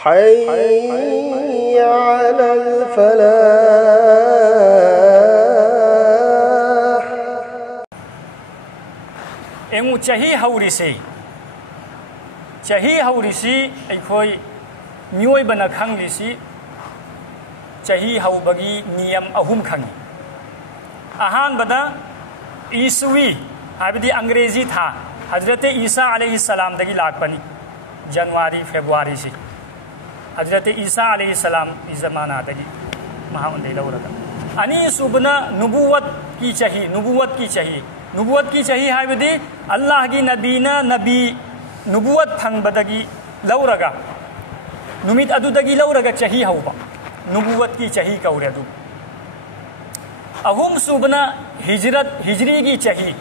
حي على الفلاح. إنه شهي هوريسي شهي هوريسي أيكوي ميوي بنا خانغليسي شهي هو بغي نيام أهم خانغي. أهان بدا إيسوي هابدي أنجريزي تها حضرت عيسى عليه السلام دقي لاقبني جنواري فبراير سي حضرت عيسى عليه السلام زمانہ دقي مہاون دے لورگا أني سبنا نبوت کی چاہیے نبوت کی چاہیے ہابدی اللہ کی نبینا نبی نبوت پھنگ بدگی لورگا نميت أدو دقي لورگا چاہیے ہوبا نبوت کی چاہیے کورے ادو أهم سبنا هجري کی چاہیے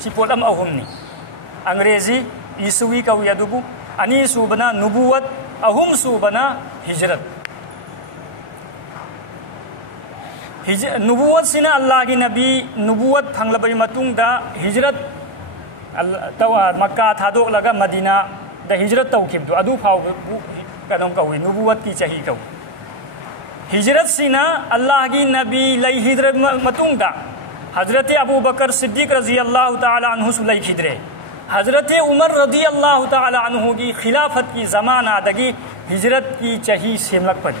سيبولم أهمني أنجريزي يسوي كوي أدوبو أني سوبنا نبوة أهم سوبنا هجرة نبوة سنا الله كي نبي نبوة فانغلبري متون دا هجرة توا مكة ثادوك لغا مدينة دا هجرة توكيب دو أدو فاو كدوم كوي نبوة كي چاهي كوي هجرة سنا الله كي نبي لي هجرة متون دا حضرت ابو بکر صدیق رضی اللہ تعالی عنہ سلئی کھدرے حضرت عمر رضی اللہ تعالی عنہ کی خلافت کی زمانہ دگی ہجرت کی چہی سیملک پڑی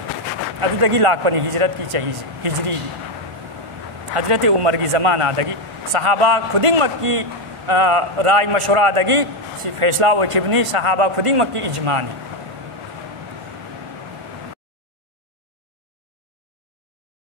ادو دگی لاکھ پنی ہجرت کی چہی ہجری حضرت عمر کی زمانہ دگی صحابہ خودنگ مکی رائے مشورہ دگی فیصلہ و کبنی صحابہ خودنگ مکی اجماع